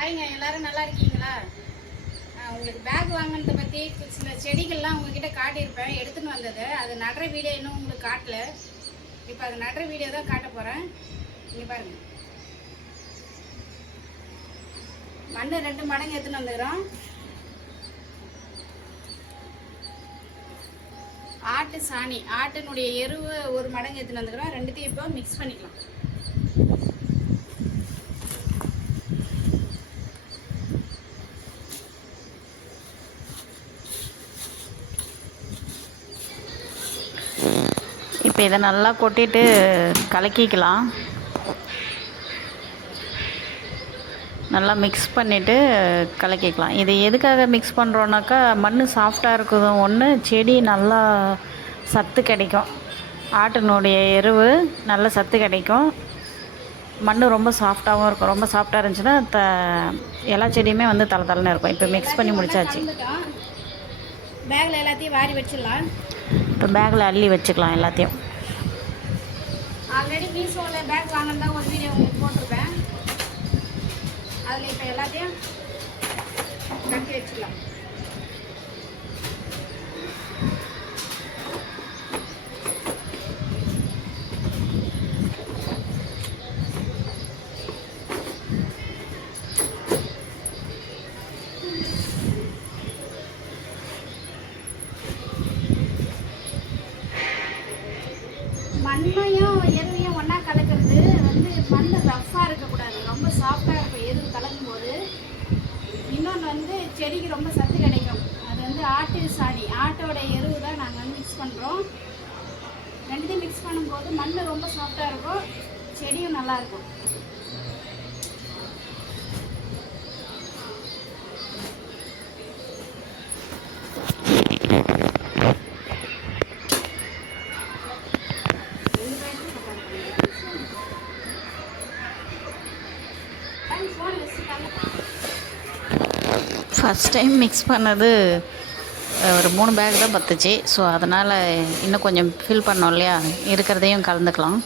ஹாய்ங்க, எல்லாரும் நல்லா இருக்கீங்களா? உங்களுக்கு பேக் வாங்கினதை பற்றி சில செடிகள்லாம் உங்ககிட்ட காட்டியிருப்பேன், எடுத்துன்னு வந்தது. அது நடுற வீடியோ இன்னும் உங்களுக்கு காட்டல. இப்போ அது நடுற வீடியோ தான் காட்ட போகிறேன். இங்கே பாருங்க, மண் 2 மடங்கு எடுத்துன்னு வந்துக்கிறோம். ஆட்டு சாணி, ஆட்டினுடைய எருவு 1 மடங்கு எடுத்துன்னு வந்துக்கிறோம். ரெண்டுத்தையும் இப்போ மிக்ஸ் பண்ணிக்கலாம். இப்போ இதை நல்லா கொட்டிட்டு கலக்கிக்கலாம். நல்லா மிக்ஸ் பண்ணிவிட்டு கலக்கிக்கலாம். இது எதுக்காக மிக்ஸ் பண்ணுறோன்னாக்கா, மண் சாஃப்டாக இருக்குதும் ஒன்று, செடி நல்லா சத்து கிடைக்கும். ஆட்டினுடைய எருவு நல்ல சத்து கிடைக்கும். மண் ரொம்ப சாஃப்டாகவும் இருக்கும். ரொம்ப சாஃப்டாக இருந்துச்சுன்னா எல்லா செடியுமே வந்து தலை இருக்கும். இப்போ மிக்ஸ் பண்ணி முடிச்சாச்சு. பேக்கில் எல்லாத்தையும் வாரி வச்சிடலாம். இப்போ பேக்கில் அள்ளி வச்சுக்கலாம் எல்லாத்தையும். ஆல்ரெடி மீஷோவில் பேக் வாங்கினா ஒரு வீடியோ உங்களுக்கு போட்டிருப்பேன். அதில் இப்போ எல்லாத்தையும் கட்டி வச்சுக்கலாம். மண்ணையும் எருவையும் ஒன்றா கலக்கிறது வந்து மண் ரஃப்பாக இருக்கக்கூடாது, ரொம்ப சாஃப்டாக இருக்கும் எருவு கலக்கும் போது. இன்னொன்று வந்து செடிக்கு ரொம்ப சத்து கிடைக்கும். அது வந்து ஆட்டு சாணி, ஆட்டோட எருவு தான் நாங்கள் வந்து மிக்ஸ் பண்ணுறோம். ரெண்டுத்தையும் மிக்ஸ் பண்ணும்போது மண் ரொம்ப சாஃப்டாக இருக்கும், செடியும் நல்லாயிருக்கும். ஃபஸ்ட் டைம் மிக்ஸ் பண்ணது ஒரு 3 பேக் தான் பத்துச்சு. ஸோ அதனால் இன்னும் கொஞ்சம் ஃபில் பண்ணோம் இல்லையா, இருக்கிறதையும் கலந்துக்கலாம்.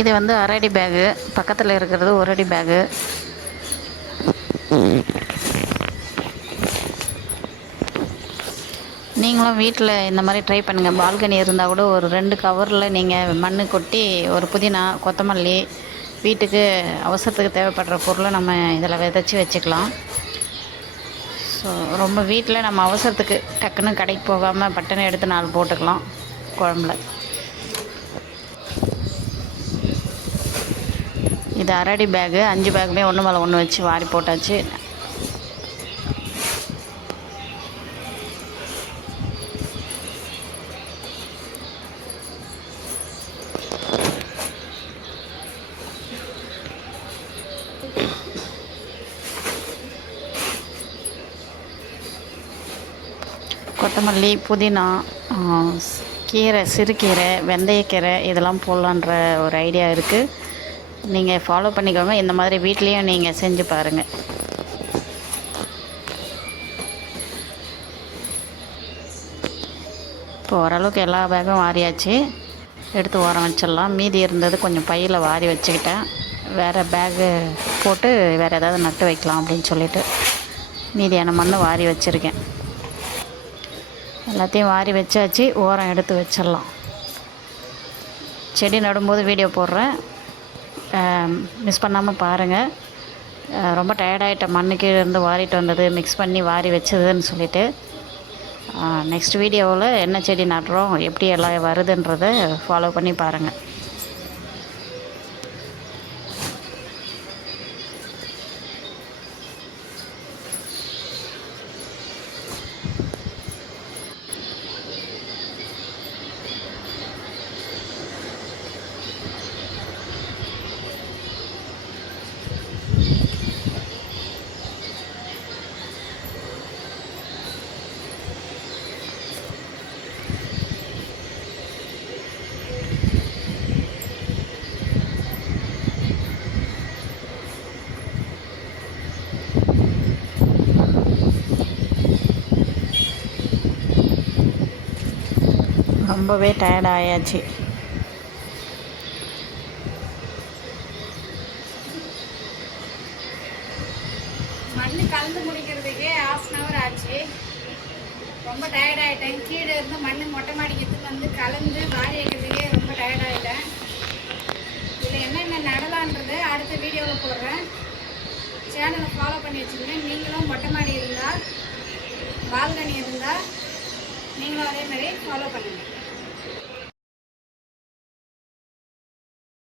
இது வந்து 1/2 அடி பேகு, பக்கத்தில் இருக்கிறது 1 அடி பேகு. நீங்களும் வீட்டில் இந்த மாதிரி ட்ரை பண்ணுங்கள். பால்கனி இருந்தால் கூட ஒரு 2 கவரில் நீங்கள் மண் கொட்டி, ஒரு புதினா, கொத்தமல்லி, வீட்டுக்கு அவசரத்துக்கு தேவைப்படுற பொருளை நம்ம இதில் விதைச்சி வச்சுக்கலாம். ஸோ ரொம்ப வீட்டில் நம்ம அவசரத்துக்கு டக்குன்னு கடைக்கு போகாமல் பட்டனை எடுத்து 4 போட்டுக்கலாம் குழம்புல. இது 1/2 அடி பேகு, 5 பேக்குமே ஒன்று மேலே ஒன்று வச்சு வாரி போட்டாச்சு. கொத்தமல்லி, புதினா, கீரை, சிறுகீரை, வெந்தயக்கீரை இதெல்லாம் போடலான்ற ஒரு ஐடியா இருக்குது. நீங்கள் ஃபாலோ பண்ணிக்கோங்க. இந்த மாதிரி வீட்லேயும் நீங்கள் செஞ்சு பாருங்கள். இப்போ ஓரளவுக்கு எல்லா பேக்கும் வாரியாச்சு. எடுத்து ஓரம் வச்சிடலாம். மீதி இருந்தது கொஞ்சம் பையில் வாரி வச்சுக்கிட்டேன். வேறு பேகு போட்டு வேறு ஏதாவது நட்டு வைக்கலாம் அப்படின்னு சொல்லிவிட்டு மீதியான மண் வாரி வச்சுருக்கேன். எல்லாத்தையும் வாரி வச்சாச்சு. ஓரம் எடுத்து வச்சிடலாம். செடி நடும்போது வீடியோ போடுறேன், மிஸ் பண்ணாமல் பாருங்கள். ரொம்ப டயர்டாகிட்டேன், மண்ணு கீழே இருந்து வாரிட்டு வந்தது, மிக்ஸ் பண்ணி வாரி வச்சதுன்னு சொல்லிவிட்டு. நெக்ஸ்ட் வீடியோவில் என்ன செடி நடுறோம், எப்படி எல்லாம் வருதுன்றதை ஃபாலோ பண்ணி பாருங்கள். ரொம்பவே டயர்ட் ஆயாச்சு. மண் கலந்து முடிக்கிறதுக்கே ½ ஆச்சு. ரொம்ப டயர்ட் ஆகிட்டேன். கீழே இருந்து மண் மொட்டை மாடிக்கு எடுத்துட்டு வந்து கலந்து வாரி வைக்கிறதுக்கே ரொம்ப டயர்ட் ஆகிட்டேன். இதில் என்னென்ன நடலான்றது அடுத்த வீடியோவில் போடுறேன். சேனலை ஃபாலோ பண்ணி வச்சுக்கோங்க. நீங்களும் மொட்டை மாடி இருந்தால், பால்கனி இருந்தால் நீங்களும் அதே மாதிரி ஃபாலோ பண்ணுங்கள்.